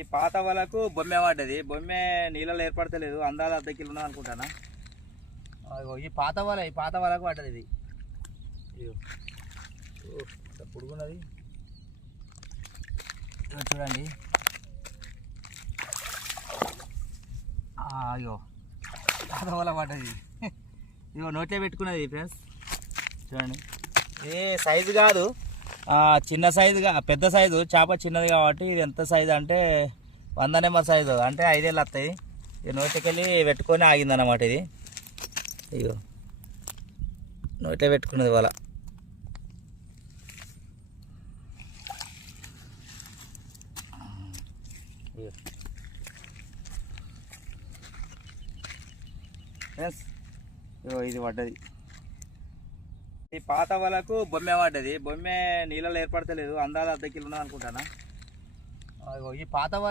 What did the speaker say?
ఈ పాత వలకు బొమ్మె పడ్డది. బొమ్మె నీళ్ళలో ఏర్పడతలేదు, అందాల అర్ధ కిలో ఉన్నది అనుకుంటానా. ఈ పాత వలకు పడ్డది ఇది. పొడుగున్నది చూడండి. అయ్యో పాత వల పడ్డది. ఇగో నోట్లో పెట్టుకున్నది ఫ్రెండ్స్ చూడండి. ఏ సైజు కాదు, చిన్న సైజుగా, పెద్ద సైజు చేప చిన్నది కాబట్టి ఇది ఎంత సైజు అంటే 100 నెంబర్ సైజు, అంటే 5 ఏళ్ళు వస్తాయి. ఈ నోట్లోకెళ్ళి పెట్టుకొని ఆగిందన్నమాట ఇది. ఇగో నోట్లో పెట్టుకున్నది వాళ్ళ. ఇగో ఇది పడ్డది. ఈ పాత వలకు బొమ్మె పడ్డది. బొమ్మె నీళ్ళలో ఏర్పడతలేదు, అందాల అర్ధ కిలో ఉన్నది అనుకుంటానా. ఈ పాత